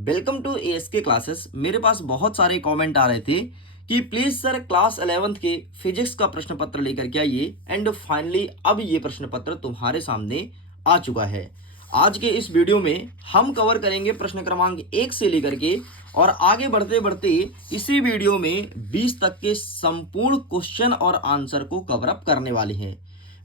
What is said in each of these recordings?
Welcome to ask classes. मेरे पास बहुत सारे कमेंट आ रहे थे कि प्लीज सर क्लास 11th के फिजिक्स का प्रश्न पत्र लेकर के आइए। एंड फाइनली अब ये प्रश्न पत्र तुम्हारे सामने आ चुका है। आज के इस वीडियो में हम कवर करेंगे प्रश्न क्रमांक 1 से लेकर के और आगे बढ़ते बढ़ते इसी वीडियो में 20 तक के संपूर्ण क्वेश्चन और आंसर को कवर अप करने वाले हैं।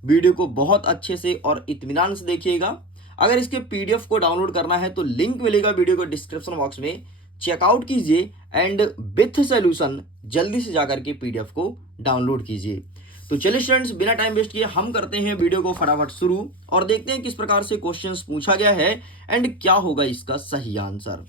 वीडियो को बहुत अच्छे से और इत्मीनान से देखिएगा। अगर इसके पीडीएफ को डाउनलोड करना है तो लिंक मिलेगा वीडियो को डिस्क्रिप्शन बॉक्स में, चेकआउट कीजिए एंड विथ सॉल्यूशन जल्दी से जाकर के पीडीएफ को डाउनलोड कीजिए। तो चलिए स्टूडेंट्स, बिना टाइम वेस्ट किए हम करते हैं वीडियो को फटाफट शुरू और देखते हैं किस प्रकार से क्वेश्चंस पूछा गया है एंड क्या होगा इसका सही आंसर।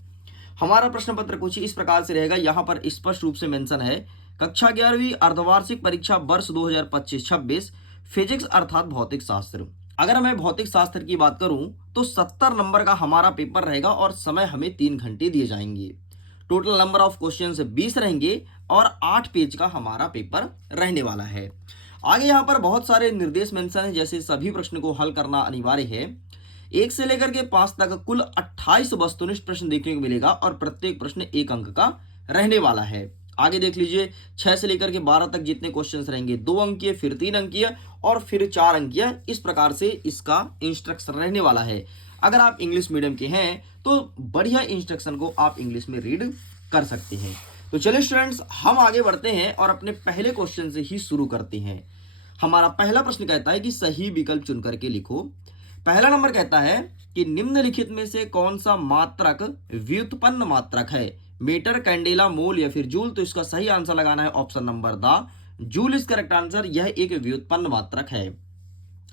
हमारा प्रश्न पत्र कुछ इस प्रकार से रहेगा। यहाँ पर स्पष्ट रूप से मेंशन है कक्षा 11वीं अर्धवार्षिक परीक्षा वर्ष 2025-26 फिजिक्स अर्थात भौतिक शास्त्र। अगर मैं भौतिक शास्त्र की बात करूं तो 70 नंबर का हमारा पेपर रहेगा और समय हमें 3 घंटे दिए जाएंगे। टोटल नंबर ऑफ क्वेश्चंस 20 रहेंगे और 8 पेज का हमारा पेपर रहने वाला है। आगे यहाँ पर बहुत सारे निर्देश मेंशन है, जैसे सभी प्रश्न को हल करना अनिवार्य है। 1 से लेकर के 5 तक कुल 28 वस्तुनिष्ठ प्रश्न देखने को मिलेगा और प्रत्येक प्रश्न 1 अंक का रहने वाला है। आगे देख लीजिए 6 से लेकर के 12 तक जितने क्वेश्चंस रहेंगे 2 अंकीय, फिर 3 अंकीय और फिर 4 अंकीय। इस प्रकार से इसका इंस्ट्रक्शन रहने वाला है। अगर आप इंग्लिश मीडियम के हैं तो बढ़िया इंस्ट्रक्शन को आप इंग्लिश में रीड कर सकते हैं। तो चलिए स्टूडेंट्स, हम आगे बढ़ते हैं और अपने पहले क्वेश्चन से ही शुरू करते हैं। हमारा पहला प्रश्न कहता है कि सही विकल्प चुन करके लिखो। पहला नंबर कहता है कि निम्नलिखित में से कौन सा मात्रक व्युत्पन्न मात्रक है, मीटर, कैंडेला, मोल या फिर जूल। तो इसका सही आंसर लगाना है option number the joule is correct answer. यह एक व्युत्पन्न मात्रक है।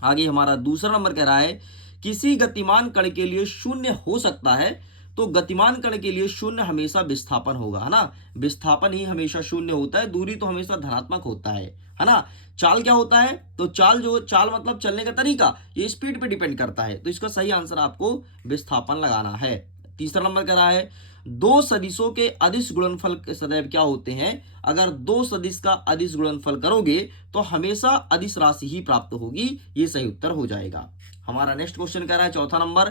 आगे हमारा दूसरा नंबर कह रहा है किसी गतिमान कण के लिए शून्य हो सकता है। तो गतिमान कण के लिए शून्य हमेशा विस्थापन होगा, है ना। विस्थापन ही हमेशा शून्य होता है, दूरी तो हमेशा धनात्मक होता है ना। चाल क्या होता है? तो चाल मतलब चलने का तरीका, ये स्पीड पे डिपेंड करता है। तो इसका सही आंसर आपको विस्थापन लगाना है। तीसरा नंबर कह रहा है दो सदिशों के अदिश गुणनफल सदैव क्या होते हैं। अगर दो सदिश का अदिश गुणनफल करोगे तो हमेशा अदिश राशि ही प्राप्त होगी। ये सही उत्तर हो जाएगा। हमारा नेक्स्ट क्वेश्चन कह रहा है चौथा नंबर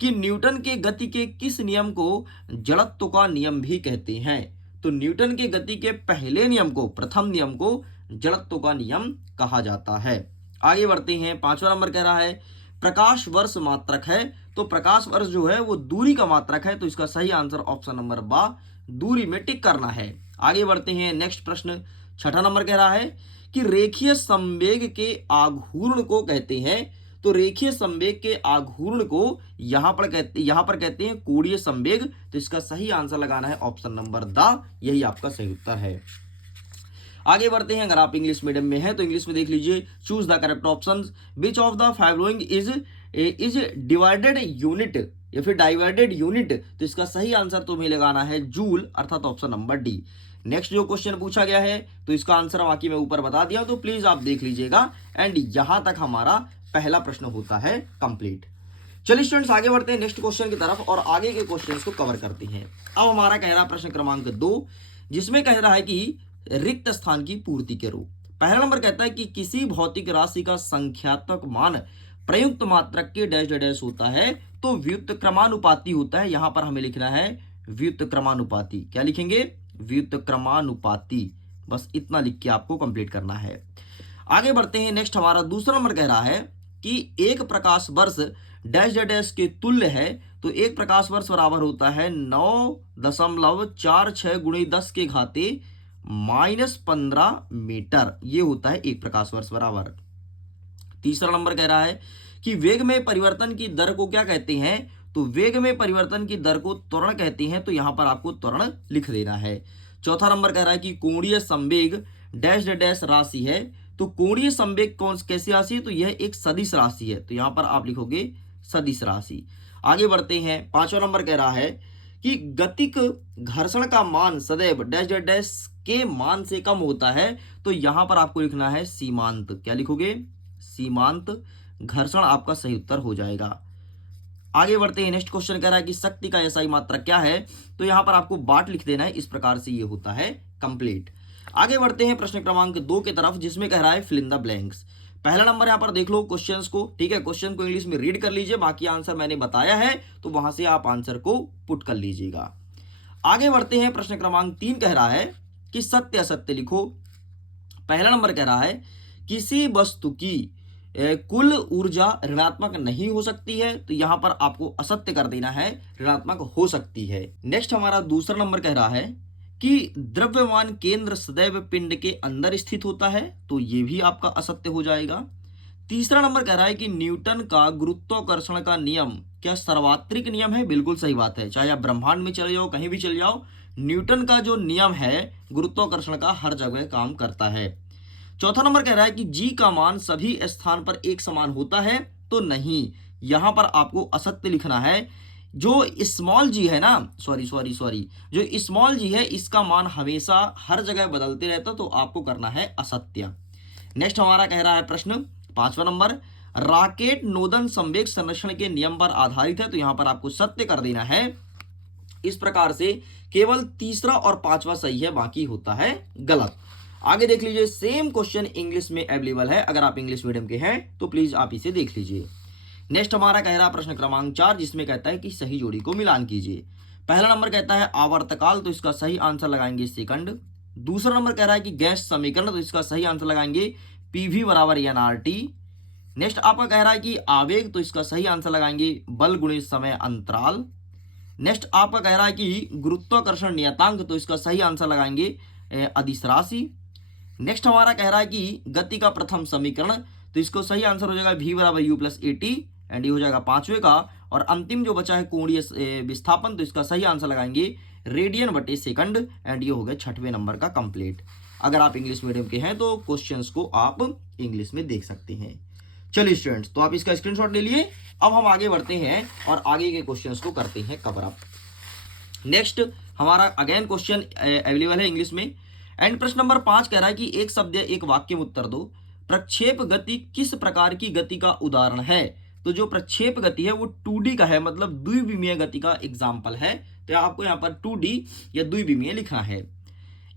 कि न्यूटन के गति के किस नियम को जड़त्व का नियम भी कहते हैं। तो न्यूटन के गति के पहले नियम को, प्रथम नियम को जड़त्व का नियम कहा जाता है। आगे बढ़ते हैं। पांचवा नंबर कह रहा है प्रकाश वर्ष मात्रक है। तो प्रकाश वर्ष जो है वो दूरी का मात्रक है। तो इसका सही आंसर ऑप्शन नंबर बा, दूरी में टिक करना है। आगे बढ़ते हैं। नेक्स्ट प्रश्न छठा नंबर कह रहा है कि रेखीय संवेग के आघूर्ण को कहते हैं। तो रेखीय संवेग के आघूर्ण को यहां पर कहते हैं कोणीय संवेग। तो इसका सही आंसर लगाना है ऑप्शन नंबर द, यही आपका सही उत्तर है। आगे बढ़ते हैं। अगर आप इंग्लिश मीडियम में हैं तो इंग्लिश में देख लीजिए choose the correct option. Which of the following is divided unit या फिर डाइवाइडेड यूनिट। तो इसका सही आंसर तुम्हें लगाना है जूल अर्थात ऑप्शन नंबर डी। नेक्स्ट जो क्वेश्चन पूछा गया है तो इसका आंसर बाकी मैं ऊपर बता दिया, तो प्लीज आप देख लीजिएगा। एंड यहां तक हमारा पहला प्रश्न होता है कंप्लीट। चलिए स्टूडेंट्स, आगे बढ़ते हैं नेक्स्ट क्वेश्चन की तरफ और आगे के क्वेश्चंस को कवर करते हैं। अब हमारा कह रहा प्रश्न क्रमांक 2, जिसमें कह रहा है कि रिक्त स्थान की पूर्ति करो। पहला नंबर कहता है कि किसी भौतिक राशि का संख्यात्मक मान प्रयुक्त मात्रक के डैश डैश होता है तो व्युत्क्रमानुपाती होता है। यहां पर हमें लिखना है व्युत्क्रमानुपाती। क्या लिखेंगे? व्युत्क्रमानुपाती। बस इतना लिख के आपको कंप्लीट करना है। आगे बढ़ते हैं। नेक्स्ट हमारा दूसरा नंबर कह रहा है कि एक प्रकाश वर्ष डैश डैश के तुल्य है। तो एक प्रकाश वर्ष बराबर होता है 9.46 गुणे 10 के घाते -15 मीटर। ये होता है एक प्रकाश वर्ष बराबर। तीसरा नंबर कह रहा है कि वेग में परिवर्तन की दर को क्या कहते हैं। तो वेग में परिवर्तन की दर को त्वरण कहते हैं। तो यहां पर आपको त्वरण लिख देना है। चौथा नंबर कह रहा है कि कोणीय संवेग डैश डैश राशि है। तो कोणीय संवेग कैसी राशि है? तो यह एक सदिश राशि है। तो यहां पर आप लिखोगे सदिश राशि। आगे बढ़ते हैं। पांचवा नंबर कह रहा है कि गतिक घर्षण का मान सदैव डैश डैश के मान से कम होता है। तो यहां पर आपको लिखना है सीमांत। क्या लिखोगे? सीमांत घर्षण आपका सही उत्तर हो जाएगा। आगे बढ़ते हैं। नेक्स्ट क्वेश्चन कह रहा है कि शक्ति का एसआई मात्रक क्या है। तो यहां पर आपको वाट लिख देना है। इस प्रकार से ये होता है कंप्लीट। आगे बढ़ते हैं प्रश्न क्रमांक 2 की तरफ, जिसमें कह रहा है फिल इन द ब्लैंक्स। पहला नंबर यहाँ पर देख लो क्वेश्चंस को, ठीक है, क्वेश्चन को इंग्लिश में रीड कर लीजिए, बाकी आंसर मैंने बताया है तो वहां से आप आंसर को पुट कर लीजिएगा। आगे बढ़ते हैं, प्रश्न क्रमांक 3 कह रहा है कि सत्य असत्य लिखो। पहला नंबर कह रहा है किसी वस्तु की कुल ऊर्जा ऋणात्मक नहीं हो सकती है, तो यहां पर आपको असत्य कर देना है, ऋणात्मक हो सकती है। नेक्स्ट हमारा दूसरा नंबर कह रहा है कि द्रव्यमान केंद्र सदैव पिंड के अंदर स्थित होता है, तो ये भी आपका असत्य हो जाएगा। तीसरा नंबर कह रहा है कि न्यूटन का गुरुत्वाकर्षण का नियम क्या सर्वात्रिक नियम है, बिल्कुल सही बात है, चाहे आप ब्रह्मांड में चले जाओ, कहीं भी चले जाओ, न्यूटन का जो नियम है गुरुत्वाकर्षण का हर जगह काम करता है। चौथा नंबर कह रहा है कि जी का मान सभी स्थान पर एक समान होता है, तो नहीं, यहां पर आपको असत्य लिखना है। जो स्मॉल जी है ना, सॉरी, जो स्मॉल जी है इसका मान हमेशा हर जगह बदलते रहता, तो आपको करना है असत्य। नेक्स्ट हमारा कह रहा है प्रश्न 5वां नंबर, राकेट नोदन संवेग संरक्षण के नियम पर आधारित है, तो यहां पर आपको सत्य कर देना है। इस प्रकार से केवल तीसरा और 5वां सही है, बाकी होता है गलत। आगे देख लीजिए, सेम क्वेश्चन इंग्लिश में अवेलेबल है, अगर आप इंग्लिश मीडियम के हैं तो प्लीज आप इसे देख लीजिए। नेक्स्ट हमारा कह रहा है प्रश्न क्रमांक 4, जिसमें कहता है कि सही जोड़ी को मिलान कीजिए। पहला नंबर कहता है आवर्तकाल, तो इसका सही आंसर लगाएंगे सेकंड। दूसरा नंबर कह रहा है कि गैस समीकरण, तो इसका सही आंसर लगाएंगे पीवी बराबर एनआरटी। नेक्स्ट आपका कह रहा है कि आवेग, तो इसका सही आंसर लगाएंगे बल गुणित समय अंतराल। नेक्स्ट आपका कह रहा है कि गुरुत्वाकर्षण नियतांक, तो इसका सही आंसर लगाएंगे अदिश राशि। नेक्स्ट हमारा कह रहा है कि गति का प्रथम समीकरण, तो इसको सही आंसर हो जाएगा v बराबर u plus A T, and ये हो जाएगा 5वें का। और अंतिम जो बचा है कोणीय विस्थापन, तो इसका सही आंसर लगाएंगे रेडियन बटे सेकंड, एंड ये हो गया 6वें नंबर का कंप्लीट। अगर आप इंग्लिश मीडियम के हैं तो क्वेश्चंस को आप इंग्लिश में देख सकते हैं। चलिए स्टूडेंट्स, तो आप इसका स्क्रीनशॉट ले लिए। अब हम आगे बढ़ते हैं और आगे के क्वेश्चंस को करते हैं कवर अप। नेक्स्ट हमारा अगेन क्वेश्चन अवेलेबल है इंग्लिश में, एंड प्रश्न नंबर 5 कह रहा है कि एक शब्द या एक वाक्य में उत्तर दो। प्रक्षेप गति किस प्रकार की गति का उदाहरण है, तो जो प्रक्षेप गति है वो 2D का है, मतलब द्विविमीय गति का एग्जाम्पल है, तो आपको यहाँ पर 2D या द्विविमीय लिखना है।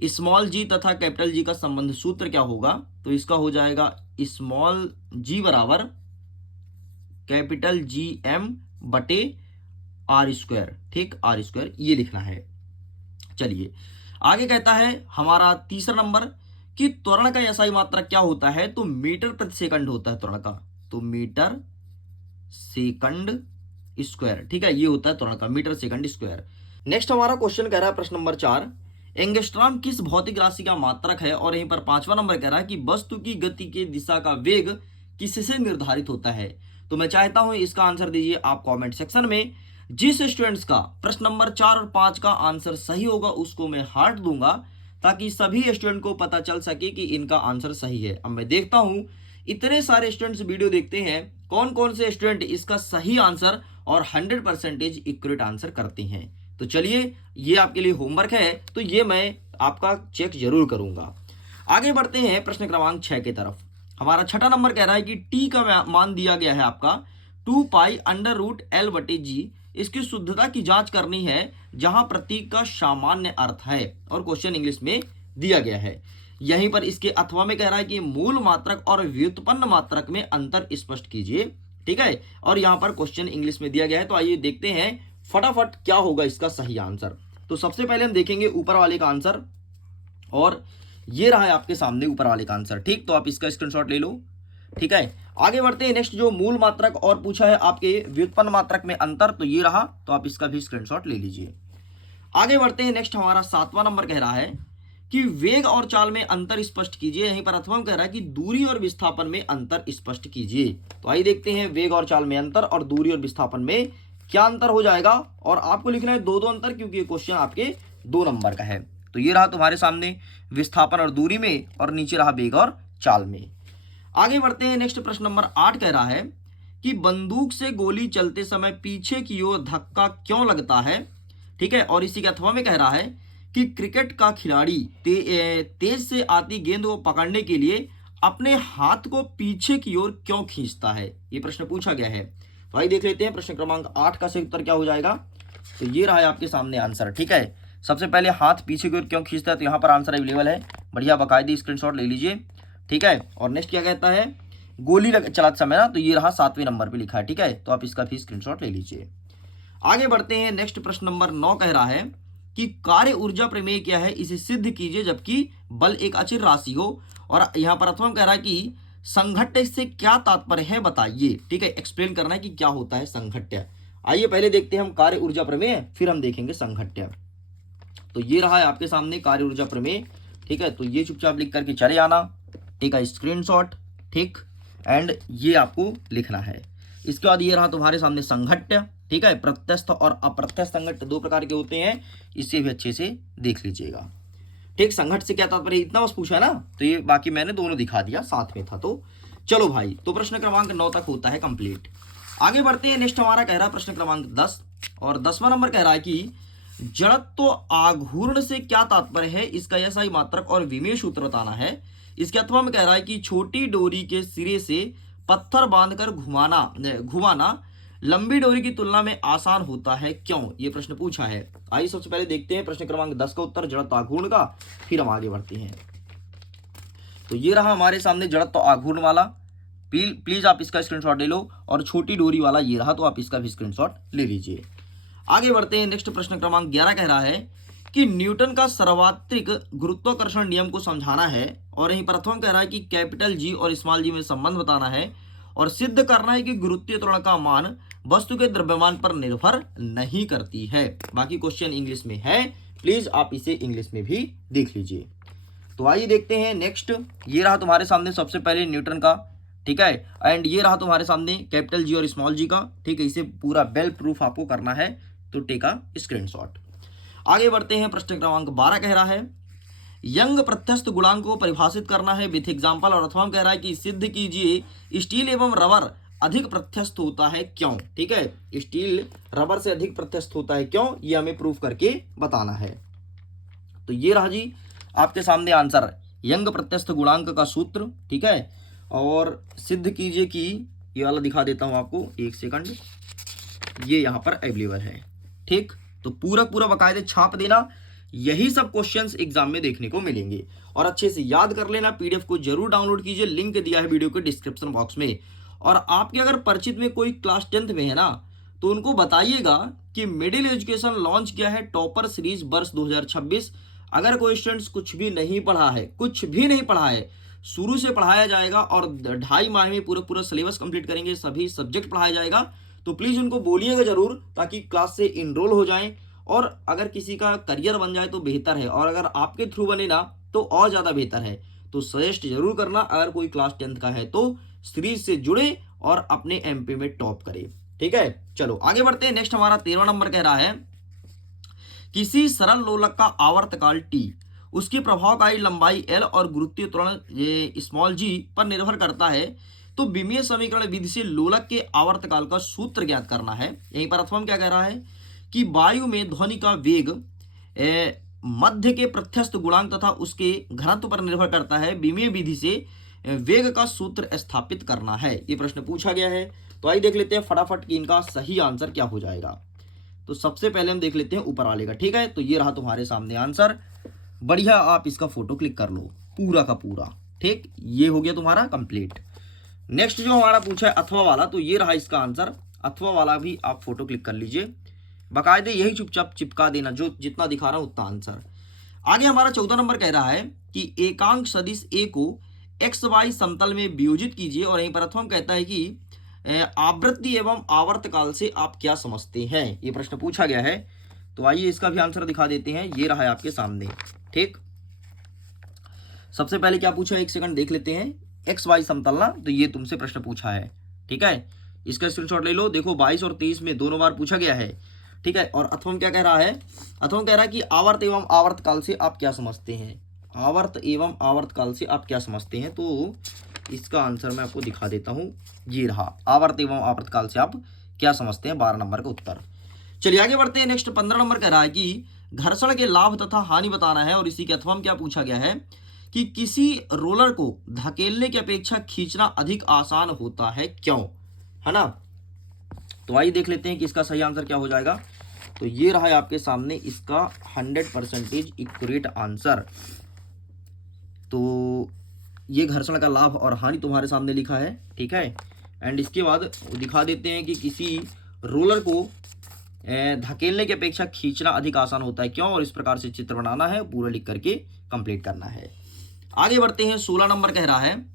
स्मॉल जी तथा कैपिटल जी का संबंध सूत्र क्या होगा, तो इसका हो जाएगा स्मॉल जी बराबर कैपिटल जी एम बटे आर स्क्वायर, ठीक, आर स्क्वायर ये लिखना है। चलिए आगे कहता है हमारा तीसरा नंबर कि त्वरण का एसआई मात्रक क्या होता है, तो मीटर प्रति सेकंड होता है त्वरण का, तो मीटर सेकंड स्क्वायर, ठीक है, ये होता है त्वरण का मीटर सेकंड स्क्वायर। नेक्स्ट हमारा क्वेश्चन कह रहा है प्रश्न नंबर 4, एंगस्ट्रॉम किस भौतिक राशि का मात्रक है, और यहीं पर 5वां नंबर कह रहा है कि वस्तु की गति के दिशा का वेग किससे निर्धारित होता है। तो मैं चाहता हूं इसका आंसर दीजिए आप कमेंट सेक्शन में। जिस स्टूडेंट्स का प्रश्न नंबर 4 और 5 का आंसर सही होगा उसको मैं हार्ट दूंगा, ताकि सभी स्टूडेंट को पता चल सके कि इनका आंसर सही है। अब मैं देखता हूं इतने सारे स्टूडेंट्स वीडियो देखते हैं, कौन कौन से स्टूडेंट इसका सही आंसर और 100% एक्यूरेट आंसर करते हैं। तो चलिए ये आपके लिए होमवर्क है, तो ये मैं आपका चेक जरूर करूंगा। आगे बढ़ते हैं प्रश्न क्रमांक 6 की तरफ। हमारा 6वां नंबर कह रहा है कि टी का मान दिया गया है आपका 2 पाई अंडर रूट एल बटे जी, इसकी शुद्धता की जांच करनी है जहां प्रतीक का सामान्य अर्थ है, और क्वेश्चन इंग्लिश में दिया गया है। यहीं पर इसके अथवा में कह रहा है कि मूल मात्रक और व्युत्पन्न मात्रक में अंतर स्पष्ट कीजिए, ठीक है, और यहां पर क्वेश्चन इंग्लिश में दिया गया है। तो आइए देखते हैं फटाफट क्या होगा इसका सही आंसर। तो सबसे पहले हम देखेंगे ऊपर वाले का आंसर, और ये रहा है आपके सामने ऊपर वाले का आंसर, ठीक, तो आप इसका स्क्रीनशॉट ले लो, ठीक है। आगे बढ़ते हैं, नेक्स्ट जो मूल मात्रक और पूछा है आपके व्युत्पन्न मात्रक में अंतर, तो ये रहा, तो आप इसका भी स्क्रीनशॉट ले लीजिए। आगे बढ़ते हैं, नेक्स्ट हमारा 7वां नंबर कह रहा है कि वेग और चाल में अंतर स्पष्ट कीजिए, यहीं पर अथवा कह रहा है कि दूरी और विस्थापन में अंतर स्पष्ट कीजिए। तो आइए देखते हैं वेग और चाल में अंतर और दूरी और विस्थापन में क्या अंतर हो जाएगा, और आपको लिखना है 2-2 अंतर, क्योंकि ये क्वेश्चन आपके 2 नंबर का है। तो ये रहा तुम्हारे सामने विस्थापन और दूरी में, और नीचे रहा वेग और चाल में। आगे बढ़ते हैं, नेक्स्ट प्रश्न नंबर 8 कह रहा है कि बंदूक से गोली चलते समय पीछे की ओर धक्का क्यों लगता है, ठीक है, और इसी के अथवा में कह रहा है कि क्रिकेट का खिलाड़ी तेज से आती गेंद को पकड़ने के लिए अपने हाथ को पीछे की ओर क्यों खींचता है, ये प्रश्न पूछा गया है। तो आइए देख लेते हैं प्रश्न क्रमांक 8 का सही उत्तर क्या हो जाएगा। तो ये रहा है आपके सामने आंसर, ठीक है। सबसे पहले हाथ पीछे की ओर क्यों खींचता है, तो यहाँ पर आंसर अवेलेबल है, बढ़िया बाकायदे स्क्रीनशॉट ले लीजिए, ठीक है। और नेक्स्ट क्या कहता है, चलाते समय ना, तो ये रहा 7वें नंबर पे लिखा है। ठीक है, तो आप इसका भी स्क्रीनशॉट ले लीजिए। आगे बढ़ते हैं। नेक्स्ट प्रश्न नंबर 9 कह रहा है कि कार्य ऊर्जा प्रमेय क्या है, इसे सिद्ध कीजिए जबकि बल एक अचर राशि हो। और यहाँ पर अथवा कह रहा है कि संघट्य से क्या तात्पर्य है बताइए। ठीक है, एक्सप्लेन करना है कि क्या होता है संघट्य। आइए पहले देखते हैं हम कार्य ऊर्जा प्रमेय, फिर हम देखेंगे संघट्य। तो ये रहा है आपके सामने कार्य ऊर्जा प्रमेय। ठीक है, तो ये चुपचाप लिख करके चले आना। ठीक है, स्क्रीनशॉट। ठीक, एंड ये आपको लिखना है। इसके बाद ये रहा तुम्हारे सामने संघट्य। ठीक है, प्रत्यस्थ और अप्रत्यस्थ संघट्य दो प्रकार के होते हैं, इसे भी अच्छे से देख लीजिएगा। ठीक, संघट्य से क्या तात्पर्य, इतना बस पूछा ना, तो ये बाकी मैंने दोनों दिखा दिया, साथ में था। तो चलो भाई, तो प्रश्न क्रमांक 9 तक होता है कंप्लीट। आगे बढ़ते हैं। नेक्स्ट हमारा कह रहा है प्रश्न क्रमांक 10, और 10वां नंबर कह रहा है कि जड़त्व आघूर्ण से क्या तात्पर्य है, इसका SI मात्रक और विमेय सूत्र बताना है। इसके अथवा में कह रहा है कि छोटी डोरी के सिरे से पत्थर बांधकर घुमाना लंबी डोरी की तुलना में आसान होता है, क्यों? ये प्रश्न पूछा है। आइए सबसे पहले देखते हैं प्रश्न क्रमांक 10 का उत्तर जड़त्व आघूर्ण का, फिर हम आगे बढ़ते हैं। तो ये रहा हमारे सामने जड़त्व आघूर्ण वाला। प्लीज आप इसका स्क्रीनशॉट ले लो, और छोटी डोरी वाला ये रहा, तो आप इसका भी स्क्रीनशॉट ले लीजिए। आगे बढ़ते हैं। नेक्स्ट प्रश्न क्रमांक 11 कह रहा है कि न्यूटन का सर्वात्रिक गुरुत्वाकर्षण नियम को समझाना है। और यहीं प्रथम कह रहा है कि कैपिटल G और स्मॉल g में संबंध बताना है, और सिद्ध करना है कि गुरुत्वीय त्वरण का मान वस्तु के द्रव्यमान पर निर्भर नहीं करती है। बाकी क्वेश्चन इंग्लिश में है, प्लीज आप इसे इंग्लिश में भी देख लीजिए। तो आइए देखते हैं नेक्स्ट। ये रहा तुम्हारे सामने सबसे पहले न्यूटन का। ठीक है, एंड ये रहा तुम्हारे सामने कैपिटल G और स्मॉल g का। ठीक है, इसे पूरा बेल प्रूफ आपको करना है, तो टेका स्क्रीनशॉट। आगे बढ़ते हैं। प्रश्न क्रमांक 12 कह रहा है यंग प्रत्यस्थ गुणांक को परिभाषित करना है विथ एग्जांपल। और अथवा कह रहा है कि सिद्ध कीजिए स्टील एवं रबर अधिक प्रत्यस्थ होता है, क्यों? ठीक है, स्टील रबर से अधिक प्रत्यस्थ होता है, क्यों? ये हमें प्रूफ करके बताना है। तो ये रहा जी आपके सामने आंसर, यंग प्रत्यस्थ गुणांक का सूत्र। ठीक है, और सिद्ध कीजिए कि, ये वाला दिखा देता हूं आपको, एक सेकंड, ये यहां पर अवेलेबल है। ठीक, तो पूरा बकायदे छाप देना, यही सब क्वेश्चंस एग्जाम में देखने को मिलेंगे। और अच्छे से याद कर लेना, PDF को जरूर डाउनलोड कीजिए, लिंक दिया है वीडियो के डिस्क्रिप्शन बॉक्स में। और आपके अगर परिचित में कोई क्लास 10th में है ना, तो उनको बताइएगा कि मिडिल एजुकेशन लॉन्च किया है टॉपर सीरीज वर्ष 2026। अगर कोई स्टूडेंट्स कुछ भी नहीं पढ़ा है, शुरू से पढ़ाया जाएगा, और 2.5 माह में पूरा सिलेबस कंप्लीट करेंगे, सभी सब्जेक्ट पढ़ाया जाएगा। तो प्लीज उनको बोलिएगा जरूर, ताकि क्लास से इनरोल हो जाएं, और अगर किसी का करियर बन जाए तो बेहतर है, और अगर आपके थ्रू बने ना तो और ज्यादा बेहतर है। तो सजेस्ट जरूर करना, अगर कोई क्लास 10th का है तो सीरीज से जुड़े और अपने MP में टॉप करे। ठीक है, चलो आगे बढ़ते हैं। नेक्स्ट हमारा 13वां नंबर कह रहा है किसी सरल लोलक का आवर्तकाल T, उसकी प्रभावकारी लंबाई L और गुरुत्वीय त्वरण स्मॉल g पर निर्भर करता है, तो विमीय समीकरण विधि से लोलक के आवर्तकाल का सूत्र ज्ञात करना है। यहीं पर अथवा क्या कह रहा है कि वायु में ध्वनि का वेग मध्य के प्रत्यस्थ गुणांक तथा उसके घनत्व पर निर्भर करता है, विमीय विधि से वेग का सूत्र स्थापित करना है। ये प्रश्न पूछा गया है। तो आइए देख लेते हैं फटाफट कि इनका सही आंसर क्या हो जाएगा। तो सबसे पहले हम देख लेते हैं ऊपर वाले का। ठीक है, तो ये रहा तुम्हारे सामने आंसर, बढ़िया आप इसका फोटो क्लिक कर लो पूरा का पूरा। ठीक, ये हो गया तुम्हारा कंप्लीट। नेक्स्ट जो हमारा पूछा है अथवा वाला, तो ये रहा इसका आंसर, अथवा वाला भी आप फोटो क्लिक कर लीजिए, बाकायदे यही चुपचाप चिपका देना, जो जितना दिखा रहा हूं उतना आंसर। आगे हमारा 14 नंबर कह रहा है कि एकांक सदिश A को XY समतल में वियोजित कीजिए। और यहीं पर अथवा कहता है कि आवृत्ति एवं आवर्तकाल से आप क्या समझते हैं, ये प्रश्न पूछा गया है। तो आइए इसका भी आंसर दिखा देते हैं, ये रहा है आपके सामने। ठीक, सबसे पहले क्या पूछा है, एक सेकंड देख लेते हैं। XY समतल ना, तो ये तुमसे प्रश्न पूछा है। ठीक है, इसका स्क्रीनशॉट ले लो, देखो 22 और 23 में दोनों बार पूछा गया है। ठीक है, और अथवा क्या कह रहा है, अथवा कह रहा है कि आवर्त एवं आवर्तकाल से आप क्या समझते हैं, आवर्त एवं आवर्तकाल से आप क्या समझते हैं। तो इसका आंसर मैं आपको दिखा देता हूं, ये रहा, आवर्त एवं आवर्तकाल से आप क्या समझते हैं, 12 नंबर का उत्तर। चलिए आगे बढ़ते हैं। नेक्स्ट 15 नंबर कह रहा है कि घर्षण के लाभ तथा हानि बताना है। और इसी के अथवा में क्या पूछा गया है कि किसी रोलर को धकेलने की अपेक्षा खींचना अधिक आसान होता है, क्यों? है ना, तो आइए देख लेते हैं कि इसका सही आंसर क्या हो जाएगा। तो ये रहा है आपके सामने इसका 100% एक्यूरेट आंसर। तो ये घर्षण का लाभ और हानि तुम्हारे सामने लिखा है, ठीक है। एंड इसके बाद दिखा देते हैं कि किसी रोलर को धकेलने की अपेक्षा खींचना अधिक आसान होता है, क्यों, और इस प्रकार से चित्र बनाना है, पूरा लिख करके कंप्लीट करना है। आगे बढ़ते हैं। 16 नंबर कह रहा है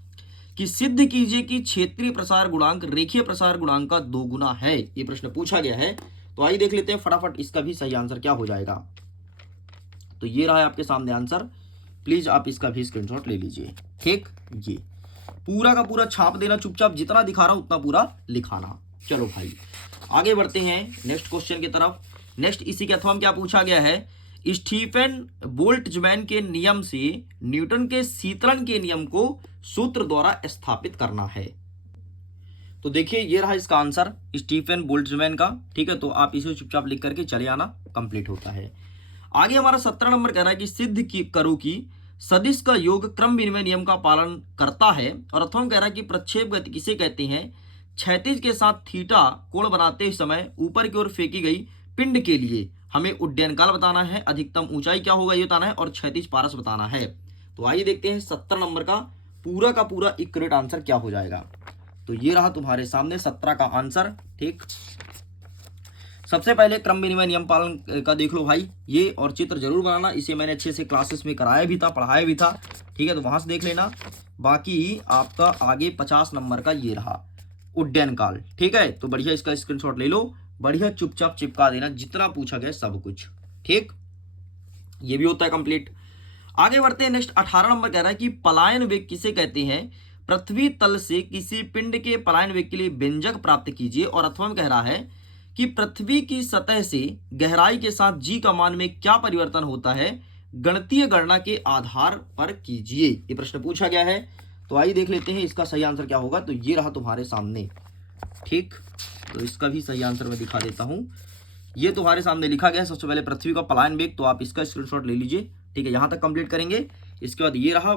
कि सिद्ध कीजिए कि क्षेत्रीय प्रसार गुणांक रेखीय प्रसार गुणांक का 2 गुना है। ये प्रश्न पूछा गया है, तो आइए देख लेते हैं फटाफट इसका भी सही आंसर क्या हो जाएगा। तो ये रहा है आपके सामने आंसर, प्लीज आप इसका भी स्क्रीनशॉट ले लीजिए, ठीक। ये पूरा का पूरा छाप देना, चुपचाप जितना दिखा रहा हूं उतना पूरा लिखाना। चलो भाई आगे बढ़ते हैं नेक्स्ट क्वेश्चन की तरफ। नेक्स्ट इसी के अथवा में क्या पूछा गया है, स्टीफन बोल्ट्जमैन के नियम से न्यूटन के शीतलन के नियम को सूत्र द्वारा स्थापित करना है। तो देखिए ये रहा इसका आंसर स्टीफन बोल्ट्जमैन का, ठीक है। तो आप इसे चुपचाप लिख करके चले आना, कंप्लीट होता है। आगे हमारा 17 नंबर कह रहा है कि सिद्ध करो कि सदिश का योग क्रम विनिमय नियम का पालन करता है। और अथवा कह रहा है कि प्रक्षेप गति किसे कहते हैं, क्षैतिज के साथ थीटा कोण बनाते समय ऊपर की ओर फेंकी गई पिंड के लिए हमें उड्डयन काल बताना है, अधिकतम ऊंचाई क्या होगा ये बताना है, और क्षैतिज पारस बताना है। तो आइए देखते हैं 17 नंबर का पूरा एक्यूरेट आंसर क्या हो जाएगा। तो ये रहा तुम्हारे सामने 17 का आंसर, ठीक। सबसे पहले क्रम विनिमय नियम पालन का देख लो भाई, ये और चित्र जरूर बनाना, इसे मैंने अच्छे से क्लासेस में कराया भी था, पढ़ाया भी था, ठीक है। तो वहां से देख लेना। बाकी आपका आगे 50 नंबर का ये रहा उड्डयन काल, ठीक है। तो बढ़िया इसका स्क्रीनशॉट ले लो, बढ़िया चुपचाप चिपका देना जितना पूछा गया सब कुछ, ठीक। ये भी होता है कंप्लीट। आगे बढ़ते हैं। नेक्स्ट 18 नंबर कह रहा है कि पलायन वेग किसे कहते हैं, पृथ्वी तल से किसी पिंड के पलायन वेग के लिए व्यंजक प्राप्त कीजिए। और अथवा में कह रहा है कि पृथ्वी की सतह से गहराई के साथ जी का मान में क्या परिवर्तन होता है, गणितीय गणना के आधार पर कीजिए। ये प्रश्न पूछा गया है, तो आइए देख लेते हैं इसका सही आंसर क्या होगा। तो ये रहा तुम्हारे सामने, ठीक। तो इसका भी सही आंसर मैं दिखा देता हूं। ये तुम्हारे सामने लिखा गया है सबसे पहले पृथ्वी का पलायन वेग, तो आप इसका स्क्रीनशॉट ले लीजिए, ठीक है। यहां तक कंप्लीट करेंगे, इसके बाद ये रहा,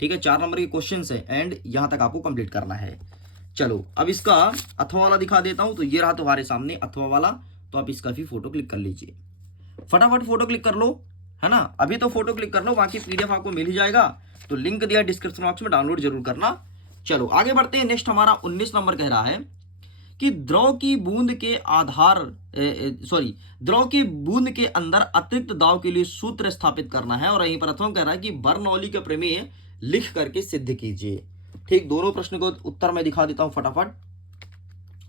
ठीक है। 4 नंबर के क्वेश्चन है एंड यहां तक आपको कंप्लीट करना है। चलो अब इसका अथवा वाला दिखा देता हूं। तो ये रहा तुम्हारे सामने अथवा वाला, तो आप इसका भी फोटो क्लिक कर लीजिए, फटाफट फोटो क्लिक कर लो, है ना। अभी तो फोटो क्लिक कर लो, बाकी पीडीएफ आपको मिल ही जाएगा, तो लिंक दिया डिस्क्रिप्शन बॉक्स में, डाउनलोड जरूर करना। चलो आगे बढ़ते हैं। नेक्स्ट हमारा 19 नंबर कह रहा है कि द्रव की बूंद के अंदर अतिरिक्त दाब के लिए सूत्र स्थापित करना है। और यहीं पर अथवा कह रहा है कि बर्नौली का प्रमेय लिख करके सिद्ध कीजिए, ठीक। दोनों प्रश्न को उत्तर मैं दिखा देता हूं फटाफट।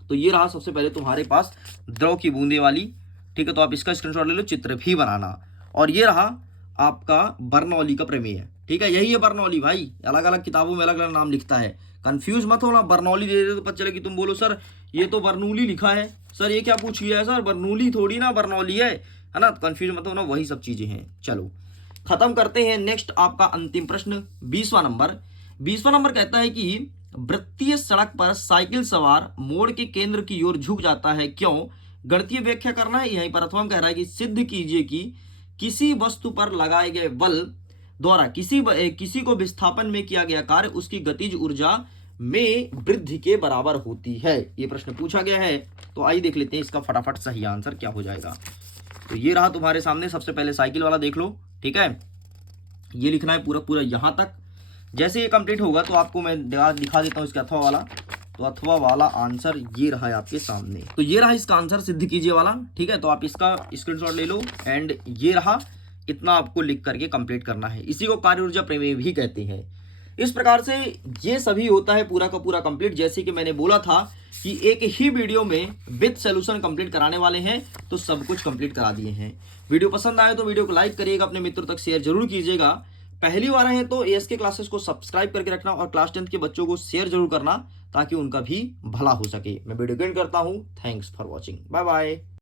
तो ये रहा सबसे पहले तुम्हारे पास द्रव की बूंदे वाली, ठीक है। तो आप इसका स्क्रीनशॉट ले लो, चित्र भी बनाना। और ये रहा आपका बर्नौली का प्रमेय, ठीक है। यही है बर्नौली भाई, अलग अलग किताबों में अलग अलग नाम लिखता है, कंफ्यूज मत होना। बर्नौली दे दे तो पता चले कि तुम बोलो सर ये तो बर्नौली लिखा है, सर ये क्या पूछ लिया है सर, बर्नौली थोड़ी ना बर्नौली है ना। कंफ्यूज मत होना, वही सब चीजें हैं। चलो खत्म करते हैं। नेक्स्ट आपका अंतिम प्रश्न 20वां नंबर कहता है कि वृत्तीय सड़क पर साइकिल सवार मोड़ के केंद्र की ओर झुक जाता है, क्यों, गणितीय व्याख्या करना है। यहीं पर अथवा कह रहा है कि सिद्ध कीजिए कि किसी वस्तु पर लगाए गए बल द्वारा किसी को विस्थापन में किया गया कार्य उसकी गतिज ऊर्जा में वृद्धि के बराबर होती है। ये प्रश्न पूछा गया है, तो आइए देख लेते हैं इसका फटाफट सही आंसर क्या हो जाएगा। तो ये रहा तुम्हारे सामने, सबसे पहले साइकिल वाला देख लो, ठीक है। ये लिखना है पूरा यहां तक। जैसे ये कंप्लीट होगा तो आपको मैं दिखा देता हूं इसका अथवा वाला। तो अथवा वाला आंसर ये रहा है आपके सामने। तो ये रहा इसका आंसर सिद्ध कीजिए वाला, ठीक है। तो आप इसका स्क्रीनशॉट ले लो एंड ये रहा, इतना आपको लिख करके कंप्लीट करना है। इसी को कार्य ऊर्जा प्रमेय भी कहते हैं। इस प्रकार से ये सभी होता है पूरा का पूरा कंप्लीट। जैसे कि मैंने बोला था कि एक ही वीडियो में विद सॉल्यूशन कंप्लीट कराने वाले हैं, तो सब कुछ कंप्लीट करा दिए हैं। वीडियो पसंद आए तो वीडियो को लाइक करिएगा, अपने मित्रों तक शेयर जरूर कीजिएगा। पहली बार हैं तो एएसके क्लासेस को सब्सक्राइब करके रखना और क्लास 10 के बच्चों को शेयर जरूर करना, ताकि उनका भी भला हो सके। मैं वीडियो एंड करता हूं। Thanks for watching, bye bye.